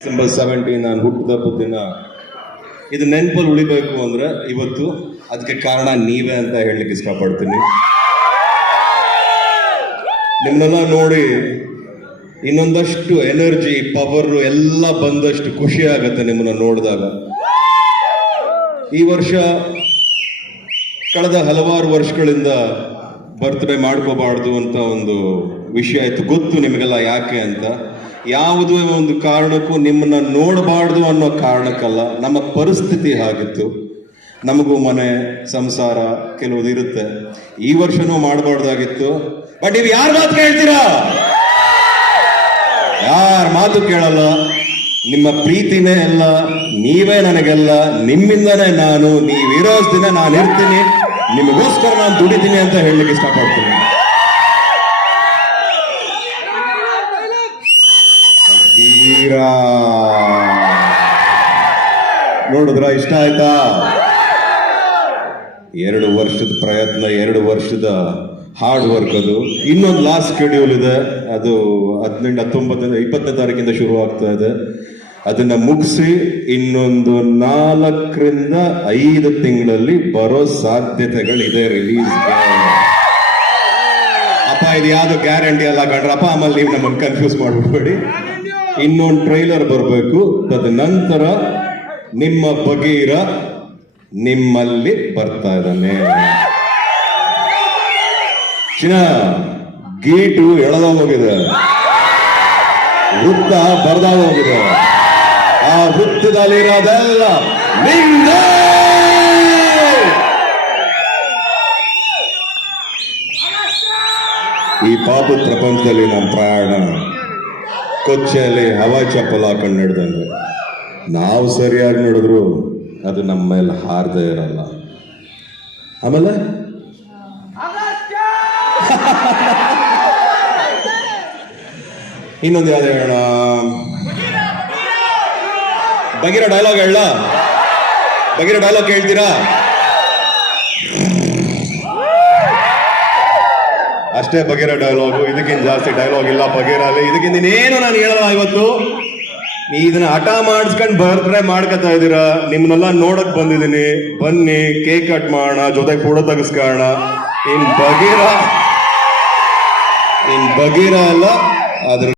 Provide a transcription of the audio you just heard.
December seventeen ನಾನು ಹುಟ್ಟಿದ ದಿನ ಇದು ನೆನಪಲ್ಲಿ ಉಳಿಬೇಕು ಅಂದ್ರೆ ಇವತ್ತು ಅದಕ್ಕೆ ಕಾರಣ ನೀವೇ ಅಂತ ಹೇಳಲಿಕ್ಕೆ ಇಷ್ಟಪಡ್ತೀನಿ. ನಿಮ್ಮನ್ನೆಲ್ಲ ನೋಡಿ ಇನ್ನೊಂದಷ್ಟು ಎನರ್ಜಿ ಪವರ್ ಎಲ್ಲ ಬಂದಷ್ಟು ಖುಷಿ ಆಗತ್ತೆ ನಿಮ್ಮನ್ನ ನೋಡಿದಾಗ. ಈ ವರ್ಷ ಕಳೆದ ಹಲವಾರು ವರ್ಷಗಳಿಂದ ಬರ್ತ್ಡೇ ಮಾಡ್ಕೋಬಾರ್ದು ಅಂತ ಒಂದು ವಿಷಯ ಆಯ್ತು. ಗೊತ್ತು ನಿಮಗೆಲ್ಲ ಯಾಕೆ ಅಂತ. ಯಾವುದೇ ಒಂದು ಕಾರಣಕ್ಕೂ ನಿಮ್ಮನ್ನ ನೋಡಬಾರ್ದು ಅನ್ನೋ ಕಾರಣಕ್ಕಲ್ಲ, ನಮ್ಮ ಪರಿಸ್ಥಿತಿ ಹಾಗಿತ್ತು. ನಮಗೂ ಮನೆ, ಸಂಸಾರ ಕೆಲವುದು ಇರುತ್ತೆ. ಈ ವರ್ಷನೂ ಮಾಡಬಾರ್ದಾಗಿತ್ತು. ಬಟ್ ನೀವು ಯಾರ ಮಾತು ಕೇಳ್ತೀರಾ? ಯಾರ ಮಾತು ಕೇಳಲ್ಲ? ನಿಮ್ಮ ಪ್ರೀತಿನೇ ಎಲ್ಲ ನೀವೇ ನನಗೆಲ್ಲ, ನಿಮ್ಮಿಂದನೇ ನಾನು ನೀವಿರೋ ದಿನ ನಾನು ಇರ್ತೀನಿ ನಿಮಗೋಸ್ಕರ ನಾನು ದುಡಿತೀನಿ ಅಂತ ಹೇಳಲಿಕ್ಕೆ ಇಷ್ಟಪಡ್ತೀನಿ. ತೀರಾ ನೋಡಿದ್ರ, ಇಷ್ಟ ಆಯ್ತಾ? ಎರಡು ವರ್ಷದ ಪ್ರಯತ್ನ, ಎರಡು ವರ್ಷದ ಹಾರ್ಡ್ ವರ್ಕ್ ಅದು. ಇನ್ನೊಂದು ಲಾಸ್ಟ್ ಶೆಡ್ಯೂಲ್ ಇದೆ. ಅದು ಹದಿನೆಂಟು ಹತ್ತೊಂಬತ್ತನೇ ಇಪ್ಪತ್ತನೇ ತಾರೀಕಿಂದ ಶುರು ಆಗ್ತಾ ಇದೆ. ಅದನ್ನ ಮುಗಿಸಿ ಇನ್ನೊಂದು ನಾಲ್ಕರಿಂದ ಐದು ತಿಂಗಳಲ್ಲಿ ಬರೋ ಸಾಧ್ಯತೆಗಳಿದೆ ರಿಲೀಸ್ ಅಪ್ಪ, ಇದು ಯಾವುದು ಗ್ಯಾರಂಟಿ ಅಲ್ಲ ಕಂಡ್ರಪ್ಪ ಆಮೇಲೆ ನೀವು ನಮ್ಮನ್ನು ಕನ್ಫ್ಯೂಸ್ ಮಾಡ್ಬಿಡ್ಬೇಡಿ. ಇನ್ನೊಂದು ಟ್ರೈಲರ್ ಬರಬೇಕು. ತದನಂತರ ನಿಮ್ಮ ಬಗೀರ ನಿಮ್ಮಲ್ಲಿ ಬರ್ತಾ ಇದ್ದಾನೆ. ಚಿನ್ನ, ಗೀಟು ಎಳದ ಹೋಗಿದೆ. ವೃತ್ತ ಬರ್ದ ಹೋಗಿದೆ. ಆ ವೃತ್ತದಲ್ಲಿರೋದೆಲ್ಲ ನಿಂದ! ಈ ಪಾಪದ ಪ್ರಪಂಚದಲ್ಲಿ ನಮ್ಮ ಪ್ರಯಾಣ. ಕೊಚ್ಚೆಯಲ್ಲಿ ಹವಾ ಚಪ್ಪಲ್ ಹಾಕೊಂಡು ನಡೆದಂಗೆ. ನಾವು ಸರಿಯಾಗಿ ನಡೆದ್ರು ಅದು ನಮ್ಮ ಮೇಲೆ ಹಾರದೇ ಇರಲ್ಲ. ಆಮೇಲೆ? ಇನ್ನೊಂದು ಯಾವ್ದು ಹೇಳೋಣ? ಬಗಿರ ಡೈಲಾಗ್ ಹೇಳ ಬಗಿರ ಡೈಲಾಗ್ ಕೇಳ್ತೀರಾ? ಅಷ್ಟೇ ಬಗೆರ ಡೈಲಾಗು ಇದಕ್ಕಿಂತ ಜಾಸ್ತಿ ಡೈಲಾಗ್ ಇಲ್ಲ, ಬಗೆರ ಅಲ್ಲಿ. ಇದಕ್ಕಿಂತ ಇನ್ನೇನು ನಾನು ಹೇಳಲ್ಲ ಇವತ್ತು? ನೀ ಇದನ್ನ ಹಠ ಮಾಡಿಸ್ಕೊಂಡು ಬರ್ತ್ಡೇ ಮಾಡ್ಕೊತಾ ಇದ್ದೀರಾ? ನಿಮ್ಮನ್ನೆಲ್ಲ ನೋಡಕ್ ಬಂದಿದ್ದೀನಿ. ಬನ್ನಿ ಕೇಕ್ ಕಟ್ ಮಾಡೋಣ, ಜೊತೆಗೆ ಫೋಟೋ ತೆಗಿಸ್ಕೊಳ್ಳೋಣ. ಇನ್ ಬಗೀರ ಇನ್ ಬಗೀರ ಅಲ್ಲ ಅದ್ರ